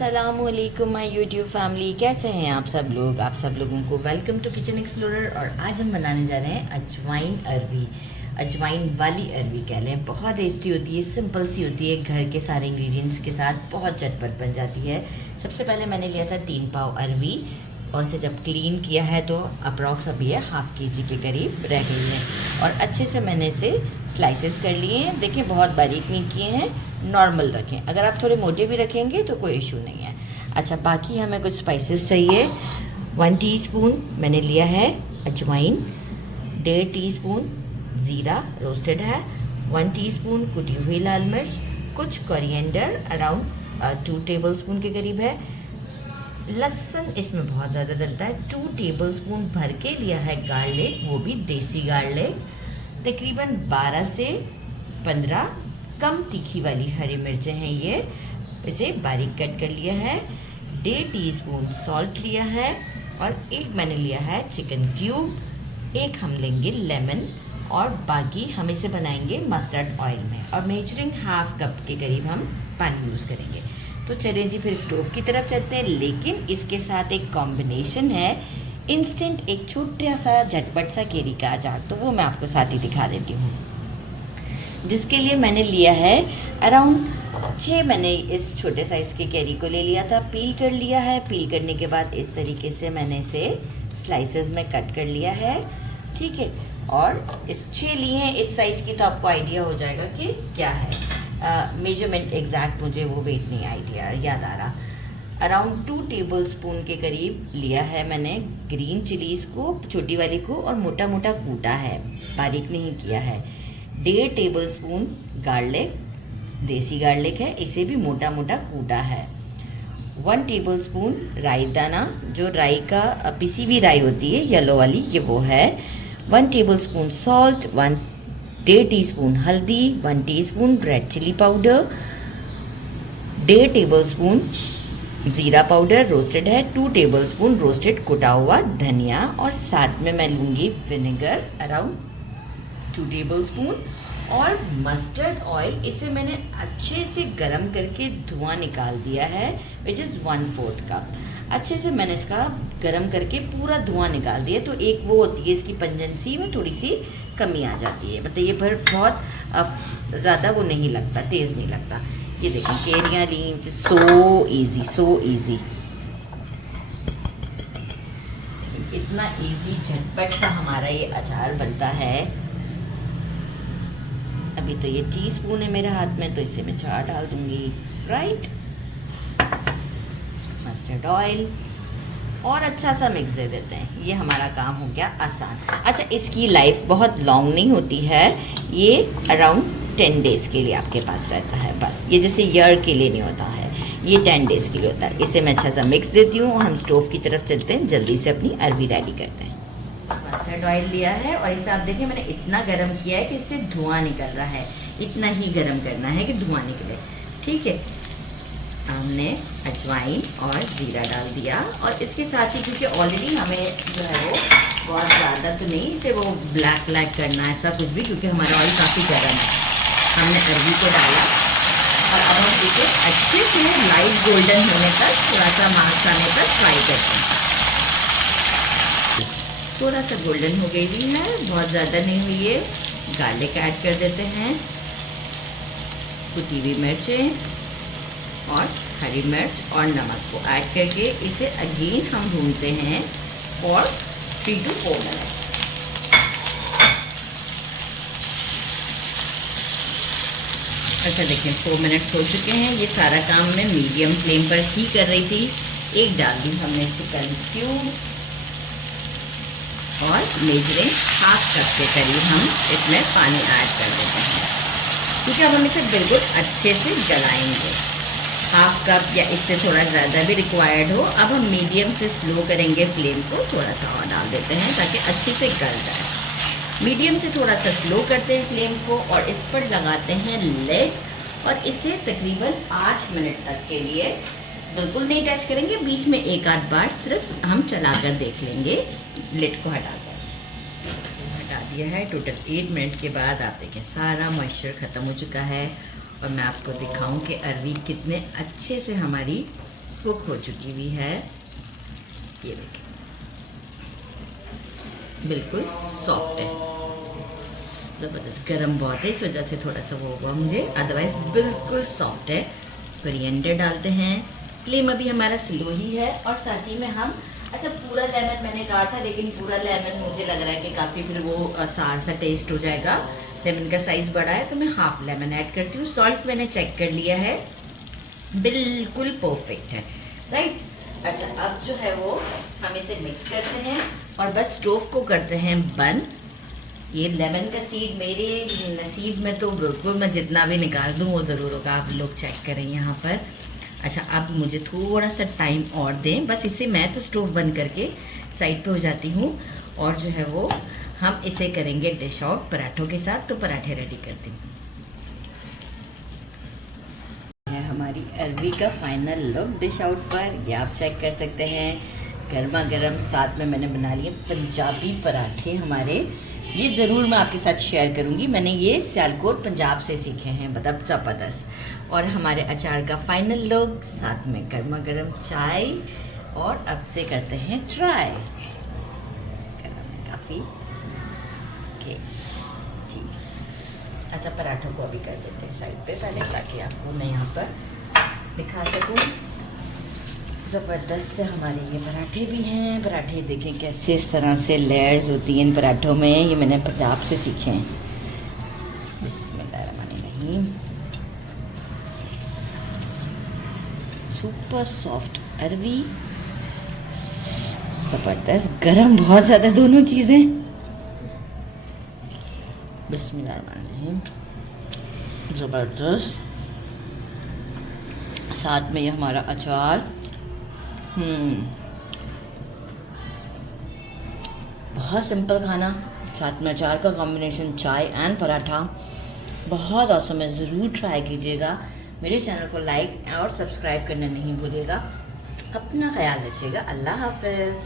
अस्सलामुअलैकुम my YouTube family, कैसे हैं आप सब लोग। आप सब लोगों को वेलकम टू किचन एक्सप्लोरर। और आज हम बनाने जा रहे हैं अजवाइन अरवी, अजवाइन वाली अरवी कह लें। बहुत टेस्टी होती है, सिंपल सी होती है, घर के सारे इंग्रेडिएंट्स के साथ बहुत झटपट बन जाती है। सबसे पहले मैंने लिया था 3 पाव अरवी और इसे जब क्लीन किया है तो अप्रॉक्स अभी है हाफ़ kg के करीब रह गई है। और अच्छे से मैंने इसे स्लाइसेस कर लिए हैं। देखिए बहुत बारीक नहीं किए हैं, नॉर्मल रखें। अगर आप थोड़े मोटे भी रखेंगे तो कोई इशू नहीं है। अच्छा, बाकी हमें कुछ स्पाइसेस चाहिए। 1 टीस्पून मैंने लिया है अजवाइन, 1.5 टीस्पून ज़ीरा रोस्टेड है, 1 टीस्पून कुटी हुई लाल मिर्च, कुछ कोरिएंडर अराउंड 2 टेबलस्पून के करीब है। लहसुन इसमें बहुत ज़्यादा डलता है, 2 टेबलस्पून भर के लिया है गार्लिक, वो भी देसी गार्लिक। तकरीबन 12 से 15 कम तीखी वाली हरी मिर्चें हैं ये, इसे बारीक कट कर लिया है। 1.5 टीस्पून सॉल्ट लिया है और एक मैंने लिया है चिकन क्यूब। एक हम लेंगे लेमन और बाकी हम इसे बनाएंगे मस्टर्ड ऑयल में। और मेजरिंग हाफ कप के करीब हम पानी यूज़ करेंगे। तो चलें जी, फिर स्टोव की तरफ चलते हैं। लेकिन इसके साथ एक कॉम्बिनेशन है इंस्टेंट, एक छोटा सा झटपट सा केरी का अचार, तो वो मैं आपको साथ ही दिखा देती हूँ। जिसके लिए मैंने लिया है अराउंड 6, मैंने इस छोटे साइज़ के कैरी को ले लिया था, पील कर लिया है। पील करने के बाद इस तरीके से मैंने इसे स्लाइसेस में कट कर लिया है, ठीक है। और इस 6 लिए हैं इस साइज़ की, तो आपको आइडिया हो जाएगा कि क्या है। मेजरमेंट एग्जैक्ट मुझे वो वेट नहीं आइडिया याद आ रहा। अराउंड 2 टेबलस्पून के करीब लिया है मैंने ग्रीन चिलीज़ को, छोटी वाली को, और मोटा मोटा कूटा है, बारीक नहीं किया है। 1.5 टेबलस्पून गार्लिक, देसी गार्लिक है, इसे भी मोटा मोटा कूटा है। 1 टेबलस्पून राई दाना, जो राई का पिसी हुई राई होती है येलो वाली, ये वो है। 1 टेबलस्पून सॉल्ट, 1.5 टीस्पून हल्दी, 1 teaspoon red chilli powder, 1.5 tablespoon ज़ीरा पाउडर रोस्टेड है, 2 टेबलस्पून रोस्टेड कुटा हुआ धनिया, और साथ में मैं लूँगी विनेगर अराउंड 2 टेबलस्पून। और मस्टर्ड ऑयल, इसे मैंने अच्छे से गरम करके धुआं निकाल दिया है, विच इज़ 1/4 कप। अच्छे से मैंने इसका गरम करके पूरा धुआं निकाल दिया, तो एक वो होती है इसकी पंजेंसी में थोड़ी सी कमी आ जाती है, मतलब ये पर बहुत ज़्यादा वो नहीं लगता, तेज़ नहीं लगता। ये देखें केरियाँ ली, सो ईजी, सो ईजी, इतना ईजी झटपट सा हमारा ये अचार बनता है। अभी तो ये टीस्पून है मेरे हाथ में, तो इसे मैं 4 डाल दूंगी, राइट। मस्टर्ड ऑयल और अच्छा सा मिक्स दे देते हैं, ये हमारा काम हो गया आसान। अच्छा, इसकी लाइफ बहुत लॉन्ग नहीं होती है, ये अराउंड 10 डेज़ के लिए आपके पास रहता है बस। ये जैसे ईयर के लिए नहीं होता है, ये 10 डेज़ के लिए होता है। इसे मैं अच्छा सा मिक्स देती हूँ और हम स्टोव की तरफ चलते हैं, जल्दी से अपनी अरवी रेडी करते हैं। मस्टर्ड ऑयल लिया है और इसे आप देखें मैंने इतना गर्म किया है कि इससे धुआं निकल रहा है, इतना ही गर्म करना है कि धुआं निकले, ठीक है। हमने अजवाइन और ज़ीरा डाल दिया और इसके साथ ही, क्योंकि ऑलरेडी हमें जो है वो बहुत ज़्यादा तो नहीं इसे वो ब्लैक करना है ऐसा कुछ भी, क्योंकि हमारा ऑयल काफ़ी गर्म है। हमने अरवी को डाला और अब हम इसे अच्छे से लाइट गोल्डन होने तक, थोड़ा सा मार्क्स आने तक फ्राई करते हैं। थोड़ा सा गोल्डन हो गई हुई है, बहुत ज़्यादा नहीं हुई है। गार्लिक ऐड कर देते हैं, कुटी हुई मिर्चें और हरी मिर्च और नमक को ऐड करके इसे अगेन हम भूनते हैं फॉर 3 to 4 मिनट। अच्छा देखिए 4 मिनट हो चुके हैं। ये सारा काम मैं मीडियम फ्लेम पर ही कर रही थी। एक डाल दी हमने चिकन क्यूब और मेजरिंग हाफ कप के करीब हम इसमें पानी ऐड कर देते हैं, क्योंकि अब हम इसे बिल्कुल अच्छे से गलाएंगे। हाफ कप या इससे थोड़ा ज़्यादा भी रिक्वायर्ड हो। अब हम मीडियम से स्लो करेंगे फ्लेम को, थोड़ा सा और डाल देते हैं ताकि अच्छे से गल जाए। मीडियम से थोड़ा सा स्लो करते हैं फ्लेम को और इस पर लगाते हैं लिड और इसे तकरीबन 8 मिनट तक के लिए बिल्कुल नहीं टच करेंगे, बीच में एक आध बार सिर्फ हम चलाकर देख लेंगे लिड को हटाकर। हटा दिया है। टोटल 8 मिनट के बाद आप देखें सारा मॉइस्चर ख़त्म हो चुका है और मैं आपको दिखाऊं कि अरवी कितने अच्छे से हमारी कुक हो चुकी हुई है। ये देखिए बिल्कुल सॉफ्ट है, ज़बरदस्त। गरम बहुत है इस वजह से थोड़ा सा वो हुआ मुझे, अदरवाइज बिल्कुल सॉफ्ट है। कोरिएंडर डालते हैं, फ्लेम अभी हमारा स्लो ही है। और साथ ही में हम पूरा लेमन मैंने कहा था, लेकिन पूरा लेमन मुझे लग रहा है कि काफ़ी फिर वो सार सा टेस्ट हो जाएगा। लेमन का साइज़ बड़ा है तो मैं हाफ लेमन ऐड करती हूँ। सॉल्ट मैंने चेक कर लिया है, बिल्कुल परफेक्ट है, राइट। अच्छा, अब जो है वो हम इसे मिक्स करते हैं और बस स्टोव को करते हैं बंद। ये लेमन का सीड मेरे नसीब में तो बिल्कुल मैं जितना भी निकाल दूँ वो ज़रूर होगा, आप लोग चेक करें यहाँ पर। अच्छा, अब मुझे थोड़ा सा टाइम और दें, बस इसे मैं तो स्टोव बंद करके साइड पे हो जाती हूँ। और जो है वो हम इसे करेंगे डिश आउट पराठों के साथ। तो पराठे रेडी करती हूँ। है हमारी अरबी का फाइनल लुक डिश आउट पर, ये आप चेक कर सकते हैं। गर्मा गर्म, साथ में मैंने बना लिए पंजाबी पराठे हमारे। ये ज़रूर मैं आपके साथ शेयर करूंगी, मैंने ये सियालकोट पंजाब से सीखे हैं, मतलब ज़बरदस्त। और हमारे अचार का फाइनल लुक, साथ में गर्मा गर्म चाय। और अब से करते हैं ट्राई। गर्म है काफ़ी, ओके ठीक है। अच्छा, पराठों को अभी कर देते हैं साइड पे पहले, ताकि आपको मैं यहाँ पर दिखा सकूँ। ज़बरदस्त से हमारे ये पराठे भी हैं। पराठे देखें कैसे इस तरह से लेयर्स होती हैं इन पराठों में, ये मैंने पंजाब से सीखे हैं। बिस्मिल्लाहिर्रहमानिर्रहीम। सुपर सॉफ्ट अरबी, ज़बरदस्त। गरम बहुत ज़्यादा दोनों चीज़ें। बिस्मिल्लाहिर्रहमानिर्रहीम, ज़बरदस्त। साथ में ये हमारा अचार, बहुत सिंपल खाना, साथ में अचार का कॉम्बिनेशन, चाय एंड पराठा, बहुत औसम है। ज़रूर ट्राई कीजिएगा। मेरे चैनल को लाइक और सब्सक्राइब करना नहीं भूलिएगा। अपना ख्याल रखिएगा। अल्लाह हाफ़िज़।